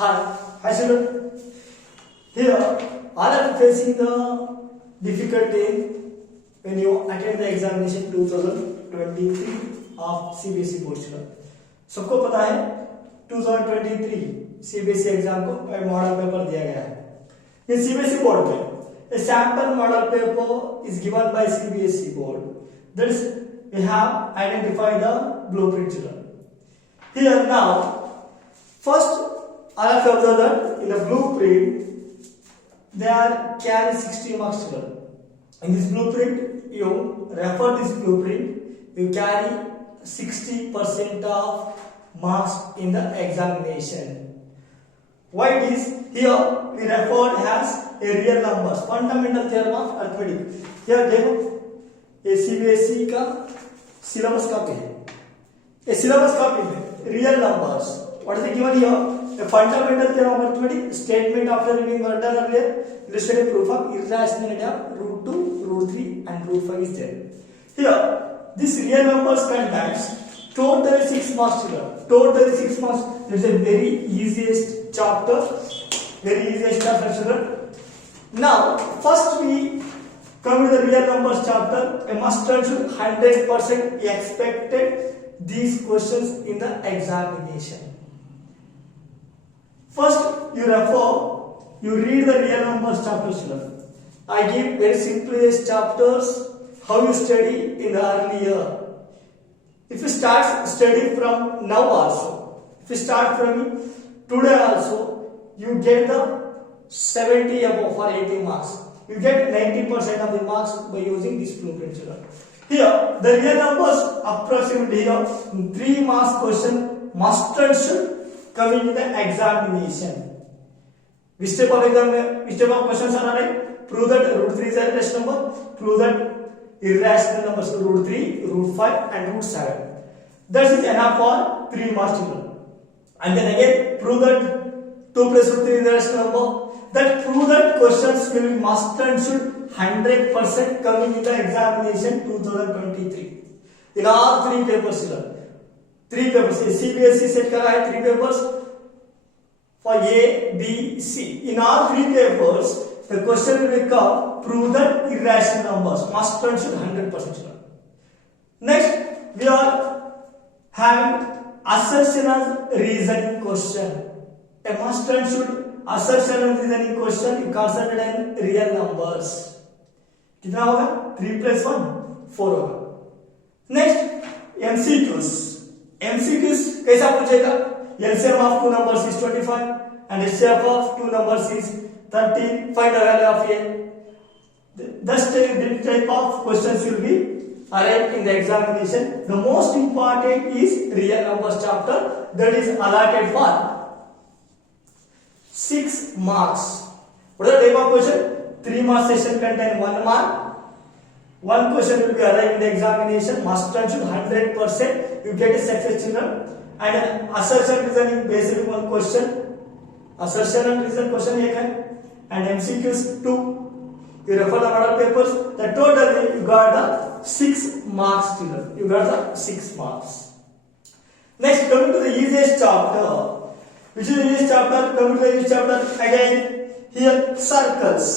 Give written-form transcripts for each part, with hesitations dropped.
Hi children. Here, all are facing the difficulty when you attend the examination 2023 of CBSE board children. सबको पता है 2023 CBSE exam को model paper दिया गया है. ये CBSE बोर्ड में a sample model paper is given by CBSE board. That is, we have identified the blueprint children. Here now, first I have observed that in the blueprint they are carry 60 marks children. In this blueprint, you refer this blueprint, you carry 60% of marks in the examination. Why it is? Here we referred as a real numbers, fundamental theorem of arithmetic. Here देखो ये CBSE का syllabus copy है. ये syllabus copy में real numbers. What is it given here? A fundamental theorem of arithmetic, statement after reading were done earlier, illustrated proof of irrationality of root 2, root 3 and root 5 is there. Here, this real numbers contains totally 6 marks here. Totally 6 marks. This is a very easiest chapter. Very easiest chapter children. Now, first we come to the real numbers chapter. A master should 100% expected these questions in the examination. First, you read the real numbers chapter children. I give very simplest chapters how you study in the early year. If you start study from now also, if you start from today also, you get the 70 above for 80 marks. You get 90% of the marks by using this blueprint children. Here, the real numbers approximately here 3 marks question must and should coming in the examination. Which type of exam? Which type of questions are there? Prove that root 3 is a irrational number. Prove that irrational numbers root 3, root 5 and root 7. That is enough for 3 marks children. And then again prove that 2 plus root 3 is a irrational number. That prove that questions will be must and should 100% coming in the examination 2023. In all 3 papers children. 3 papers. CBSE set करा है 3 papers for A, B, C. In all 3 papers, the question will become prove that irrational numbers must and should 100%. Next, we are having assertion as reasoning question. A must and should assertion and reasoning question you consider in real numbers. कितना होगा? 3 plus 1 4 होगा. Next, MCQs. MCQs कैसा पूछेगा? LCM of 2 numbers is 25 and HCF of 2 numbers is 13. Find the value of A. This type of questions will be arranged in the examination. The most important is real numbers chapter that is allotted for 6 marks. What is the type of question? 3 mark session contain 1 mark. One question will be arrived in the examination. Must and should 100%. You get a success children. And assertion reasoning based on one question. Assertion and reason question एक है. And MCQs 2. You refer the model papers. The total you got the 6 marks children. You got the 6 marks. Next, coming to the easiest chapter. Which is the easiest chapter? Coming to the easiest chapter again. Here circles.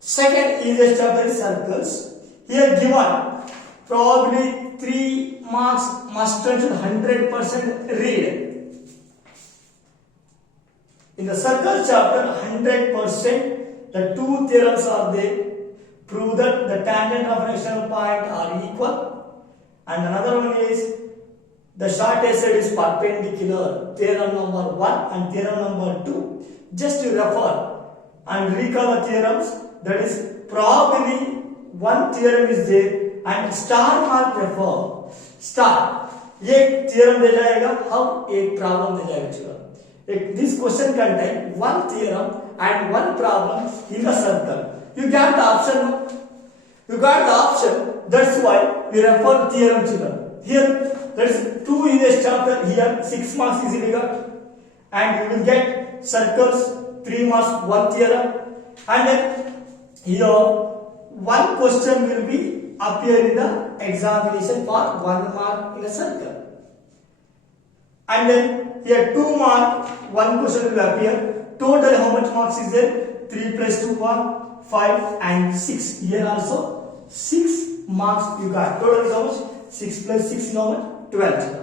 Second easiest chapter is circles. Here given probably 3 marks must and should 100% read. In the circle chapter 100% the 2 theorems are there. Prove that the tangent of an external point are equal. And another one is the shortest side is perpendicular. Theorem number 1 and theorem number 2. Just to refer and recall the theorems. That is probably one theorem is there and star mark refer. Star एक theorem दे जाएगा हम एक problem दे जाएगा. This question contain one theorem and one problem in the circle. You got the option. You got the option. That's why we refer theorem children. Here there is 2 easiest chapter. Here 6 marks easily got, and you will get circles 3 marks 1 theorem, and then here one question will be appear in the examination for 1 mark in a circle. and then here 2 mark, one question will appear. Total how much marks is there? 3 plus 2 1, 5 and 6. Here also 6 marks you got. Total is how much? 6 plus 6 is how much? 12.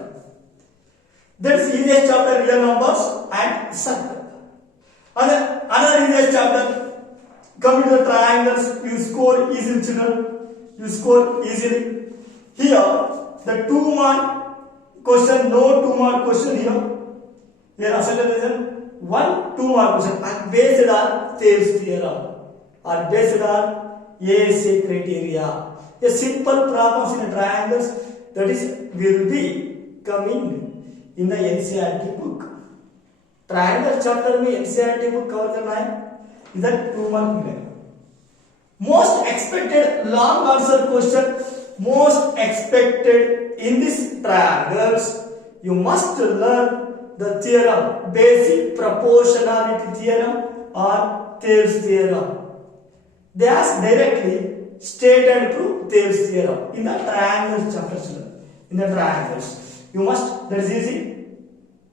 That is easiest chapter, real numbers and circle. Another easiest chapter, come to the triangles. You score easily, children. You score easily. Here the 2 mark question, no 2 mark question here. Here acceleration 1 2 mark question and based on Thales theorem or based on ASA criteria. A simple problems in triangles that is will be coming in the NCERT book. Triangle chapter में NCERT book cover करना है. इधर 2 mark मिलेगा. Most expected long answer question, most expected in this triangles, you must learn the theorem, basic proportionality theorem or Thales theorem. They ask directly state and prove Thales theorem in the triangles chapter. In the triangles, you must, that is easy.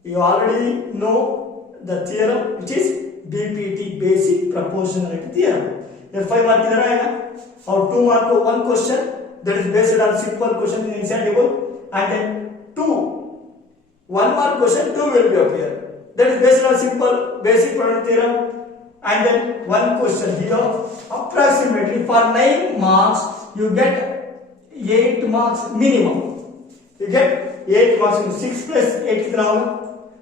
You already know the theorem, which is BPT, basic proportionality theorem. There 5 mark इधर आएगा और 2 mark को one question that is based on simple question in NCERT book, and then 1 mark question 2 will be appear. That is based on simple basic proportionality theorem, and then one question here approximately for 9 marks you get 8 marks minimum. You get 8 marks. 6 plus 8 कितना होगा?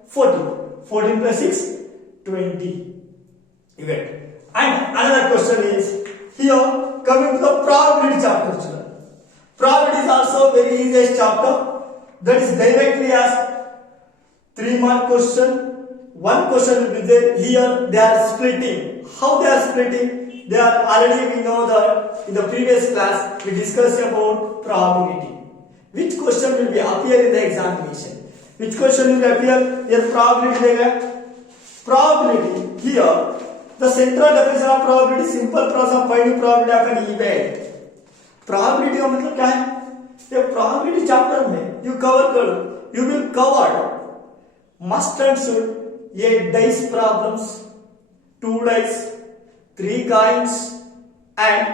14. 14 plus 6 20. You get. And another question is here coming to the probability chapter, children. Probability is also very easiest chapter. That is directly asked 3 mark question. One question will be there. Here they are splitting. How they are splitting? They are already, we know that in the previous class we discussed about probability. Which question will be appear in the examination? Which question will appear? Here probability देगा. Probability here. The central definition of probability, simple process of finding probability of an event. Probability का मतलब क्या है? ये probability chapter में you will cover must and should 8 dice problems, 2 dice, 3 coins and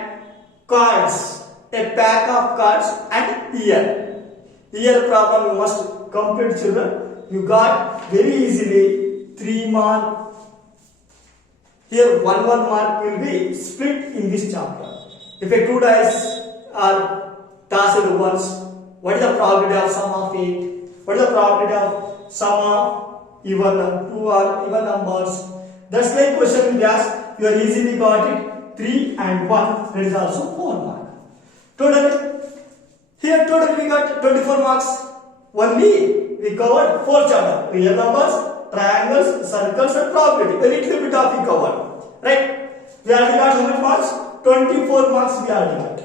cards, a pack of cards and year problem you must complete, children. You got very easily 3 mark. Here 1 mark will be split in this chapter. If a 2 dice are tossed once, what is the probability of sum of 8? What is the probability of sum of even 2 or even numbers? That's like question will be asked. You are easily got it. 3 and 1. That is also 4 mark. Total we got 24 marks. Only we covered 4 chapters. Real numbers, triangles, circles and probability. A little bit of we covered. Right? We already got how much marks? 24 marks we already got.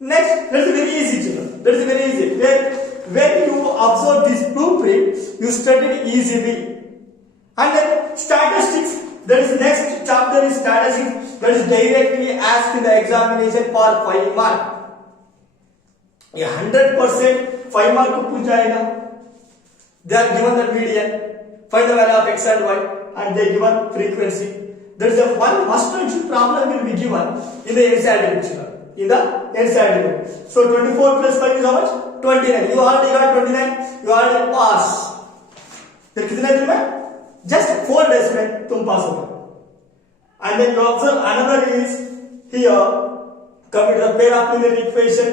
Next, that is very easy, children. That is very easy. When you observe this blueprint, you study it easily. And then statistics, that is next chapter is statistics, that is directly asked in the examination for 5 marks. 100% 5 mark को पूछ जाएगा. They are given the median, find the value of x and y, and they given frequency. There is a one must and should problem will be given in the NCERT book. In the NCERT book. So 24 plus 5 is how much? 29. You already got 29. You already pass. फिर कितने दिन में? Just 4 days में तुम पास हो गए. And then you observe another is here. Coming to the pair of linear equation.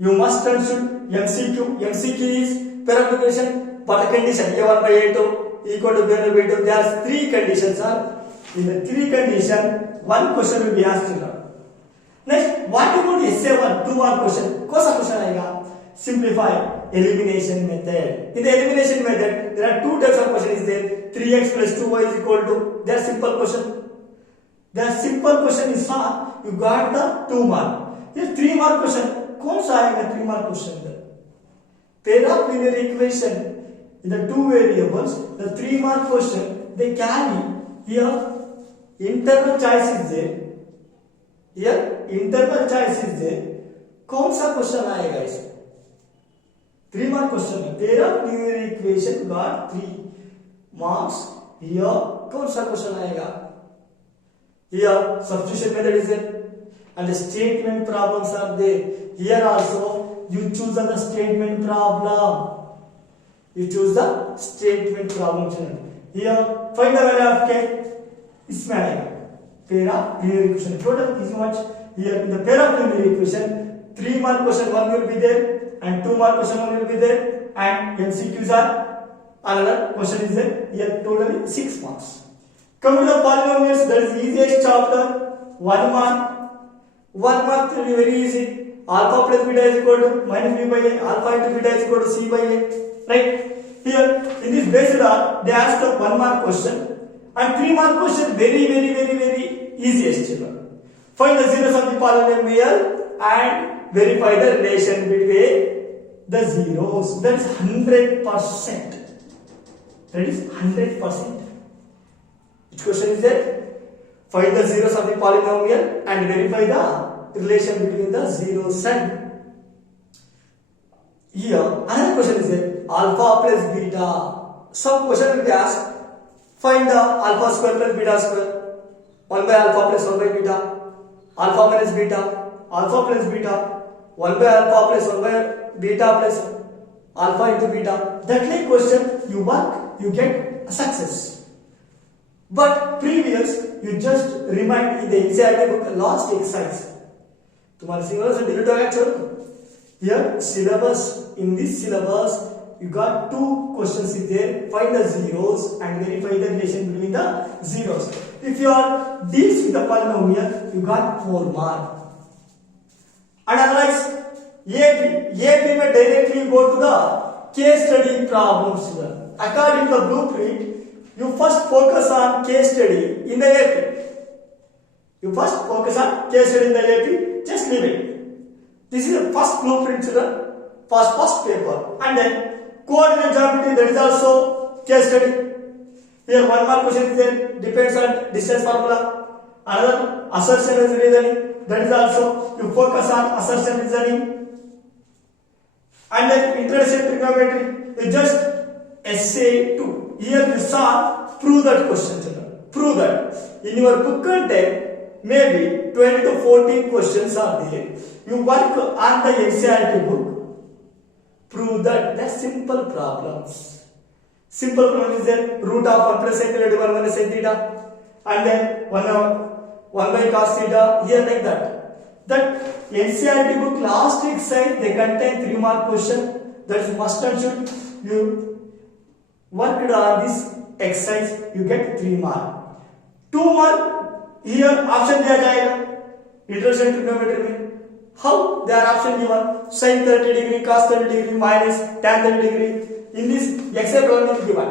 You must and should MCQ. MCQ is pair of equation. But the condition A1 by A2 equal to B1 by B2. There are 3 conditions. In the 3 conditions, one question will be asked here. Next, what about SA1? 2 mark question. कौन सा question आएगा? Simplify elimination method. In the elimination method, there are 2 types of question. Is there 3x plus 2y is equal to? They are simple question. The simple question is solved. You got the 2 mark. This 3 mark question. कौन सा आएगा 3 mark question? Pair of linear equation in the 2 variables. The 3 mark question they carry here. Internal choice is there. Here internal choice is there. कौन सा question आएगा इसमें? 3 mark question है. Pair of linear equation got 3 marks. Here कौन सा question आएगा? Here substitution method is there and the statement problems are there. Here also you choose the statement problem. You choose the statement problem children. Here find the value of k. इसमें आएगा pair of linear equation. Total is much. Here in the pair of linear equation 3 mark question 1 will be there and 2 mark question 1 will be there and MCQs are another question is there. Here totally 6 marks. Coming to the polynomials, that is easiest chapter. 1 mark. 1 mark will be very easy. Alpha plus beta is equal to minus b by a. Alpha into beta is equal to c by a. Right? Here in this based on they asked a 1 mark question and 3 mark question very easiest children. Find the zeros of the polynomial and verify the relation between the zeros. That is 100%. That is 100%. Which question is that? Find the zeros of the polynomial and verify the relation between the zeros and. Here another question is that alpha plus beta. Some question will be asked. Find the alpha square plus beta square. 1 by alpha plus 1 by beta. Alpha minus beta. Alpha plus beta. 1 by alpha plus 1 by beta plus alpha into beta. That like question you work, you get a success. But previous you just remind in the NCERT book last exercise. तुम्हारे syllabus से delete हो गया छोड़. Here syllabus, in this syllabus you got 2 questions is there. Find the zeros and verify the relation between the zeros. If you are deals with the polynomial, you got 4 mark. And analyze AP में directly go to the case study problems. According to the blueprint, you first focus on case study in the AP. You first focus on case study in the AP. Just leave it. This is the first blueprint children. First paper. And then coordinate geometry, that is also case study. Here 1 mark question is there. Depends on distance formula. Another assertion is reasoning. That is also you focus on assertion reasoning. And then introduction trigonometry. You just essay 2. Here you saw prove that question children. Prove that. In your book content, maybe 20 to 14 questions are there. You work on the NCERT book. Prove that. That's simple problems. Simple problem is that root of 1 plus sin theta 1 minus sin theta. And then 1 by cos theta. Here like that. That NCERT book last exercise they contain 3 mark question. That is must and should. You worked on this exercise, you get 3 mark. 2 mark here option दिया जाएगा introduction trigonometry में. How they are option given? Sin 30 degree, cos 30 degree, minus tan 30 degree. In this example problem is given.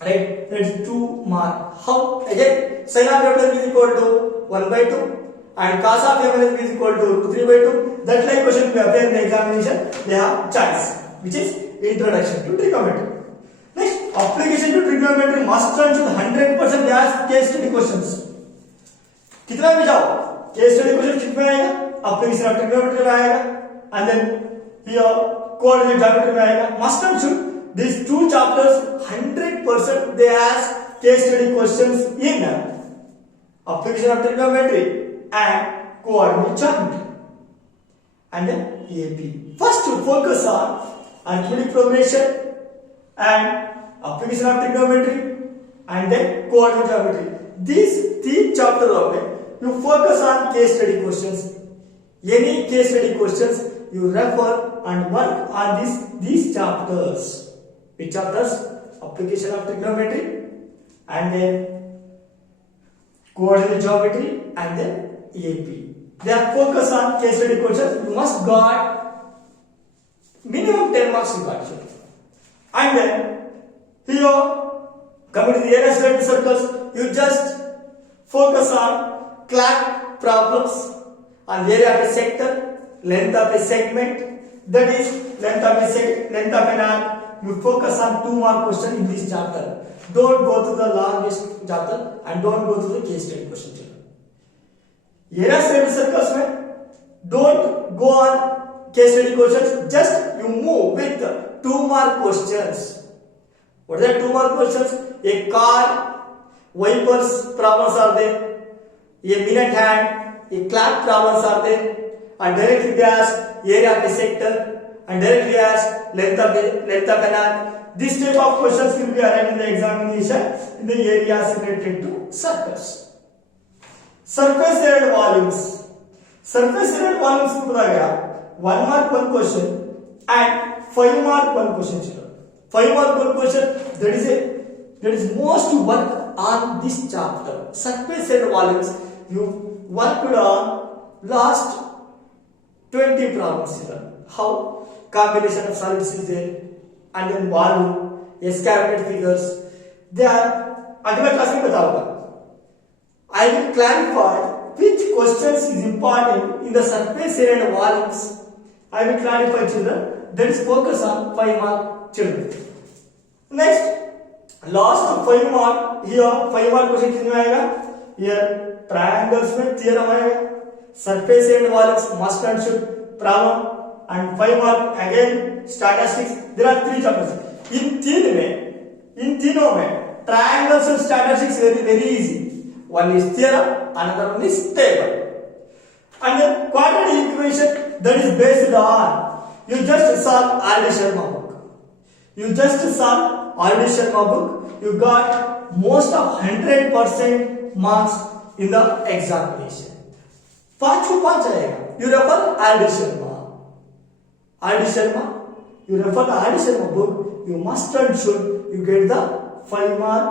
Right? That is 2 mark. How? Again, sin of a plus b is equal to 1 by 2 and cos of a minus b is equal to 3 by 2. That like question will appear in the examination. They have choice, which is introduction to trigonometry. Next, application to trigonometry must and should 100% ask case study questions. कितना भी जाओ case study question कितना आएगा? Application of trigonometry में आएगा and then here coordinate geometry में आएगा. Must and should these 2 chapters 100% they ask case study questions in application of trigonometry and coordinate geometry. And then AP. First to focus on arithmetic progression and application of trigonometry and then coordinate geometry. These 3 chapters of it, you focus on case study questions. Any case study questions you refer and work on these chapters. Which chapters? Application of trigonometry and then coordinate geometry and then AP. They are focused on case study questions. You must got minimum 10 marks you got. And then here coming to the area study circles, you just focus on clock problems on area of a sector, length of a segment, that is length of an arc. You focus on 2 mark question in this chapter. Don't go to the longest chapter and don't go to the case study question. Area study circles में don't go on case study questions, just you move with 2 mark questions. What are the 2 mark questions? A car, wipers problems are there, a minute hand, a clock problems are there, and directly they ask area of a sector, and directly ask length of an arc. This type of questions will be arrived in the examination in the areas related to circles. Surface area volumes. Surface area volumes को बताया गया 1 mark 1 question and 5 mark 1 question. 5 mark 1 question, that is most work on this chapter. Surface area volumes you worked on last 20 problems here. How combination of solids is there, and then volume, excavated figures. They are अगला class में बताऊंगा. I will clarify which questions is important in the surface area and volumes. I will clarify, children. That is focus on 5 mark, children. Next, last 5 mark here 5 mark question किसमें आएगा? Here triangles में theorem आएगा. Surface area and volumes must and should problem. And 5 mark again statistics. There are 3 chapters. इन तीनों में triangles and statistics very easy. One is theorem, another one is table. And then quadratic equation, that is based on you just solve R.D. Sharma book. You got most of 100% marks in the examination. पांच आएगा. You refer R.D. Sharma. You refer the R.D. Sharma book. You must and should you get the 5 mark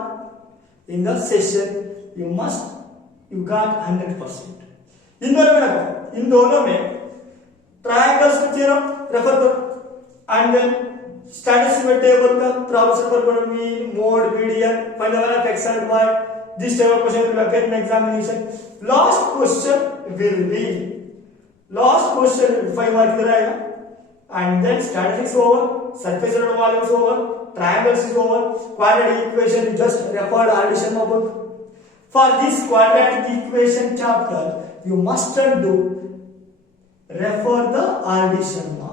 in the session. You got 100%. इन दोनों में triangles का theorem refer करो, and then statistics में table का problem refer करो, mean, mode, median, find the value of x and y. This type of question will appear in examination. Last question will 5 mark इधर आएगा, and then statistics over, surface area volumes over, triangles is over, quadratic equation you just referred R.D. Sharma book. For this quadratic equation chapter, you must refer the R.D. Sharma.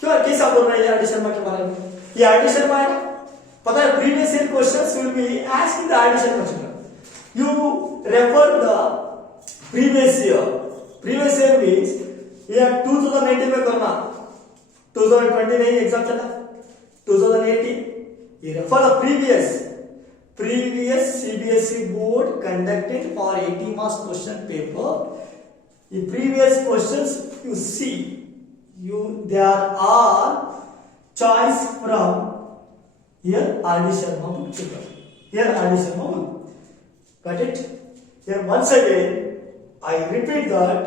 क्यों कैसा बोल रहे हैं R.D. Sharma के बारे में? ये R.D. Sharma है ना? पता है previous year questions will be asking the R.D. Sharma chapter. You refer the previous year. Previous year means ये 2019 में करना, 2020 नहीं एग्जाम चला, 2018. ये refer the previous CBSE board conducted for 80 marks question paper. In previous questions you see, there are choice from here R.D. Sharma book. Here R.D. Sharma book. Got it? Here once again I repeat that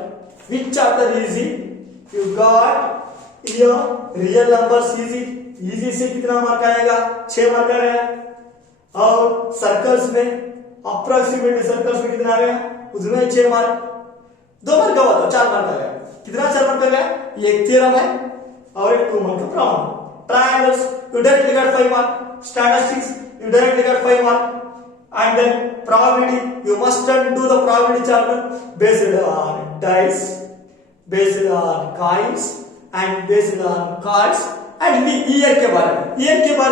which chapter easy? You got here real numbers easy से कितना mark आएगा? 6 mark आएगा. और circles में approximately circles में कितना आ गया? उसमें 6 मार्क, 2 मार्क हुआ तो 4 मार्क आ गया. कितना 4 मार्क आ गया? ये एक थ्योरम है और एक 2 मार्क का problem. Triangles you directly got 5 mark, statistics you directly got 5 mark, and then probability you must do the probability chapter based on dice, based on coins and based on cards. and year के बारे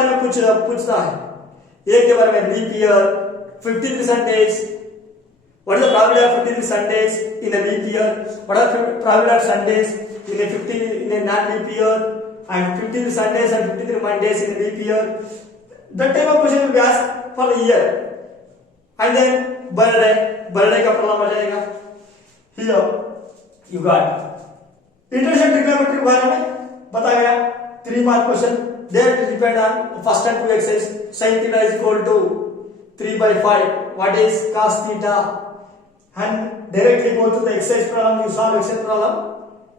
में पूछना है. year के बारे में leap year, 53 Sundays. What is the probability of 53 Sundays in a leap year? What are the probability of Sundays in a non-leap year? And 53 Sundays and 53 Mondays in a leap year. That type of question will be asked for the year. And then birthday का problem आ जाएगा. Here you got introduction trigonometry के बारे में बताया गया. 3 mark question. There it depend on first and 2 exercise. Sin theta is equal to 3/5. What is cos theta? And directly go to the exercise problem. You solve exercise problem.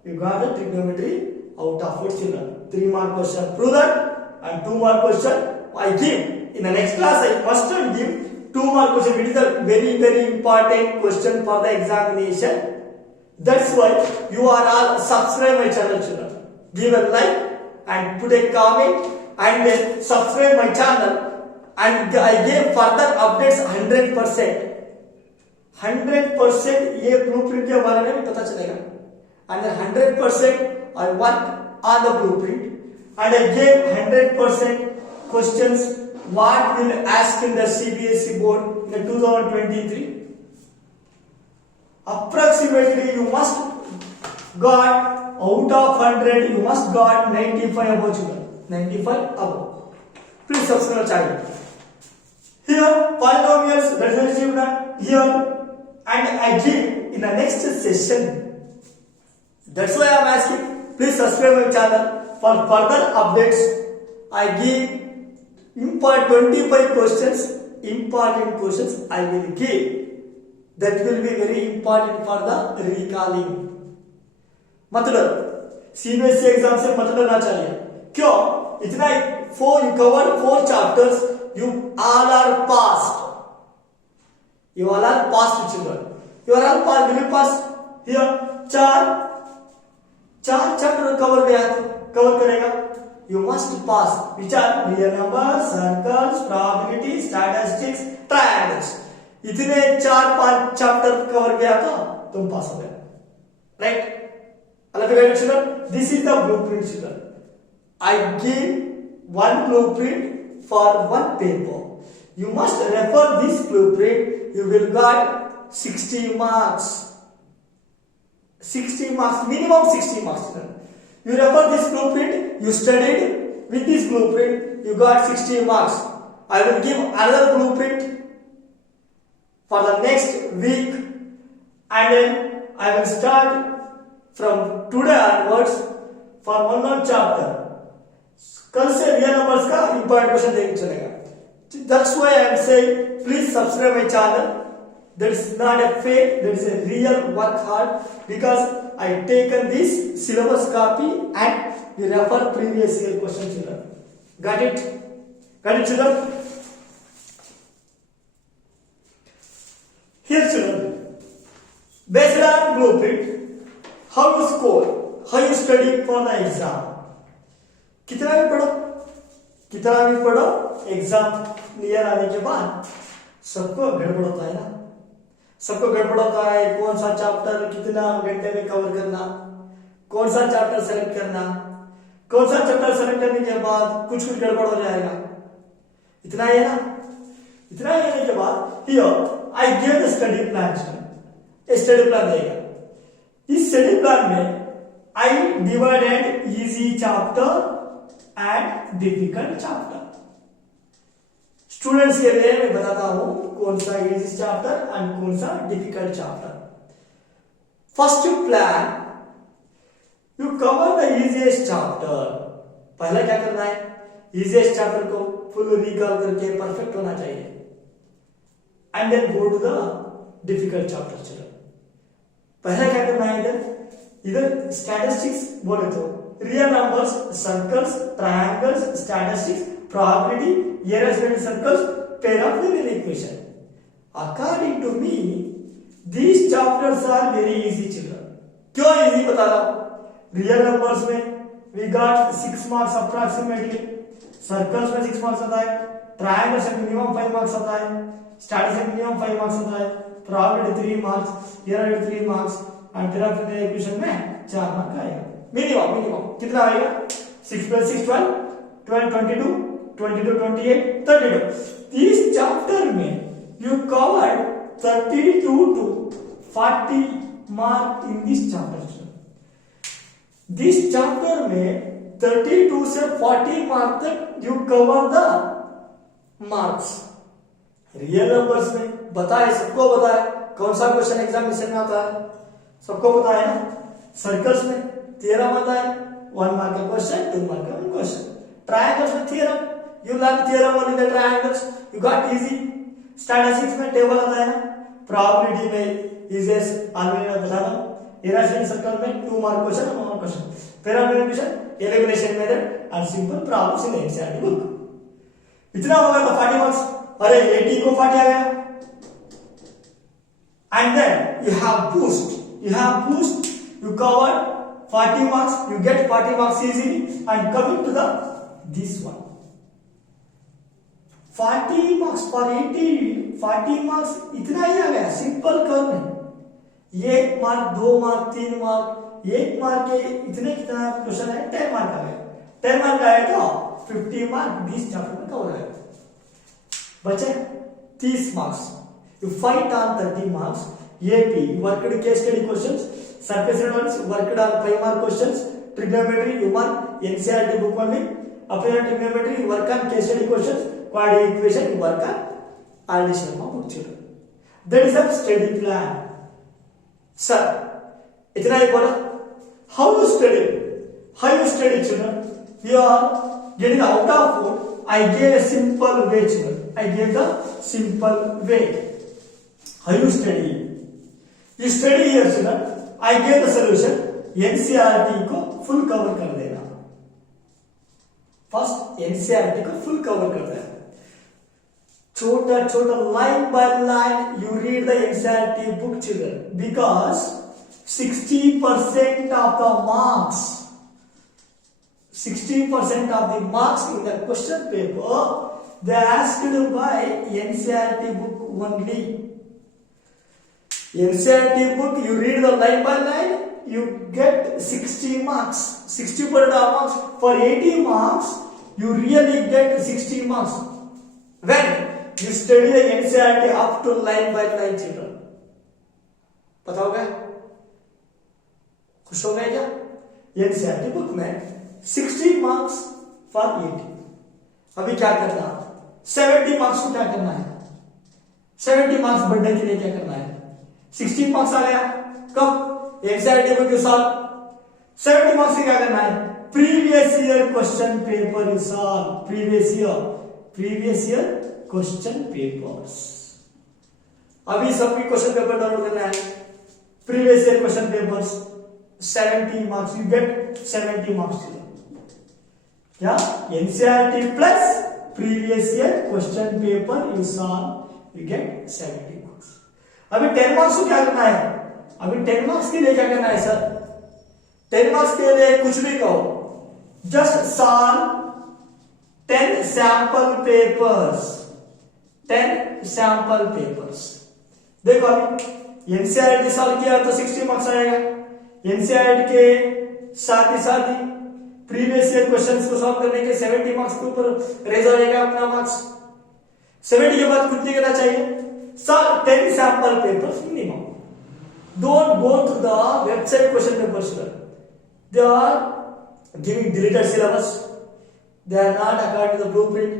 You got the trigonometry out of 4 children. 3 mark question. Prove that. And 2 mark question I give. In the next class I must give 2 mark question. It is a very important question for the examination. That's why you are all subscribe my channel, children. Give a like and put a comment and then subscribe my channel, and I gave further updates 100%. 100% ये blueprint के बारे में भी पता चलेगा. and 100% I worked on the blueprint, and I gave 100% questions what will ask in the CBSE board in the 2023. Approximately you must got out of 100 you must got 95 above children. 95 above. Please subscribe channel. Here polynomials that is achieved here, and I give in the next session. That's why I am asking. Please subscribe my channel for further updates. I give important 25 questions. Important questions I will give. That will be very important for the recalling. मतलब CBSE exam से मतलब ना चाहिए. क्यों? इतना 4 you covered 4 chapters. You all are passed. You all are passed children. You are all passed. Will you pass? Here 4 chapter cover करेगा. You must pass. Which are real numbers, circles, probability, statistics, triangles. इतने 4-5 chapter cover किया तो तुम पास हो गए. Right? Children, this is the blueprint children. I give one blueprint for one paper. You must refer this blueprint. You will get 60 marks. 60 marks, minimum 60 marks. Children. You refer this blueprint. You studied with this blueprint. You got 60 marks. I will give another blueprint for the next week, and then I will start from today onwards for one chapter. कल से real numbers का important question देखने चलेगा. That's why I am saying please subscribe my channel. That is not a fake. That is a real work hard, because I taken this syllabus copy and we refer previous year question children. Got it? Got it children? Here children, based on blueprint, how you score, how you study for the exam. कितना भी पढ़ो exam near आने के बाद सबको गड़बड़ होता है ना. सबको गड़बड़ होता है. कौन सा चैप्टर कितना घंटे में कवर करना, कौन सा चैप्टर सेलेक्ट करना, कौन सा चैप्टर सेलेक्ट करने के बाद कुछ गड़बड़ हो जाएगा. इतना ही है ना. इतना ही होने के बाद here I gave the study plan. Study plan देगा. इस स्टडी प्लान में I divided easy chapter and difficult chapter. Students के लिए मैं बताता हूं कौन सा इजी चैप्टर एंड कौन सा difficult chapter. First plan, you cover the easiest chapter. पहला क्या करना है? इजीएस्ट चैप्टर को फुल रिकॉल करके परफेक्ट होना चाहिए, and then go to the difficult chapter. चलो पहला क्या करना है? इधर स्टैटिस्टिक्स बोले तो real numbers, circles, triangles, statistics, probability, arrangement circles, pair of linear equation. According to me these chapters are very easy children. क्यों इजी बता रहा हूं? रियल नंबर्स में we got 6 marks approximately, circles में 6 मार्क्स आता है, ट्रायंगल्स में minimum 5 marks आता है, स्टैटिस्टिक्स में मिनिमम 5 मार्क्स आता है, probability 3 marks, arrangement 3 marks, and pair of linear equation में 4 मार्क्स आएगा. मिनिमम कितना आएगा? 6 + 6 12, 12 22, 22 28, 32. इस चैप्टर में you covered 32 to 40 mark in this chapter. This chapter में 32 से 40 मार्क तक you cover the marks. Real numbers में बताए, सबको बताए कौन सा क्वेश्चन एग्जामिनेशन में आता है, सबको पता है ना. सर्कल्स में थ्योरम आता है, 1 मार्क का क्वेश्चन, 2 मार्क का क्वेश्चन. ट्रायंगल्स में theorem, you learn theorem only the triangles, you got easy. Statistics में टेबल आता है ना. प्रोबेबिलिटी में इजीएस्ट ऑलरेडी मैं बता दूं. इरेशनल सर्कल में 2 मार्क क्वेश्चन और 1 mark question. Pyramid question, elimination method and simple problems in NCERT book. इतना हो गया तो 40 मार्क्स. अरे 80 को 40 आ गया. And then you have boost, you cover 40 marks, you get 40 marks easily. And coming to the this one, 40 marks for 80, 40 marks इतना ही आ गया. Simple करने, 1 मार्क, 2 मार्क, 3 मार्क, 1 मार्क के इतने कितना क्वेश्चन है 10 मार्क आ गए 10 मार्क आए तो 50 मार्क 20 चैप्टर में कवर है बचे 30 marks you fight on 30 marks AP worked case study questions surface ones worked on 5 mark questions trigonometry you mark NCERT book only apply trigonometry you work on case study questions quadratic equation you work on RD Sharma book children that is a study plan sir itna hi bola how you study children you are getting out of food I gave a simple way children I gave the simple way how you study you study here children I gave the solution NCERT को full cover कर देना first NCERT को full cover कर देना छोटा छोटा line by line you read the NCERT book children because 60% of the marks 60% of the marks in the question paper they asked by NCERT book only NCERT book you read the line by line you get 60 marks 60% of marks for 80 marks you really get 60 marks when you study the NCERT up to line by line children पता हो गया खुश हो गए क्या NCERT book में 60 marks for 80 अभी क्या करना 70 मार्क्स को क्या करना है 70 मार्क्स बढ़ने के लिए क्या करना है 60 मार्क्स आ गया कब NCERT बुक के साथ 70 मार्क्स से क्या करना है previous year question paper you solve previous year question papers अभी सबकी क्वेश्चन पेपर डाउनलोड करना है previous year question papers 70 marks you get 70 marks क्या NCERT plus previous year question paper you solve you get 70 marks अभी 10 marks को क्या करना है अभी 10 मार्क्स के लिए क्या करना है सर 10 मार्क्स के लिए कुछ भी कहो just solve 10 sample papers 10 sample papers देखो अभी NCERT सॉल्व किया तो 60 मार्क्स आएगा NCERT के साथ ही प्रीवियस ईयर क्वेश्चंस को सॉल्व करने के 70 मार्क्स के ऊपर रेज हो जाएगा अपना मार्क्स 70 के बाद कुछ नहीं करना चाहिए sir 10 sample papers minimum don't go to the website question papers they are giving deleted syllabus they are not according to the blueprint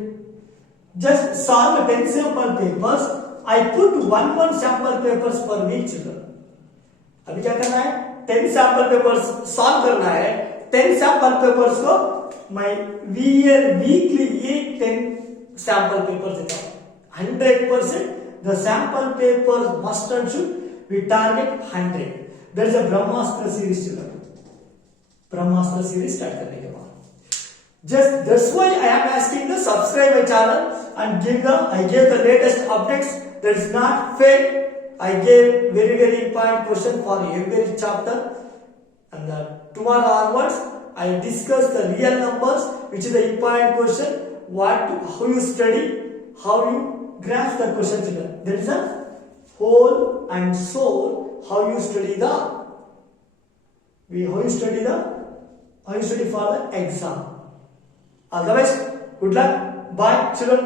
just solve 10 sample papers I put one sample papers per week children अभी क्या करना है 10 sample papers solve करना है 10 sample papers को मैं weekly ये 10 sample papers देता हूं 100% the sample papers must and should we target 100 there is a Brahmastra series children Brahmastra series start करने के बाद just that's why I am asking to subscribe my channel and I gave the latest updates that is not fake I gave very important question for every chapter and tomorrow onwards I discuss the real numbers which is the important question how you study how you grasp the question children that is a whole and soul how you study for the exam all the best good luck bye children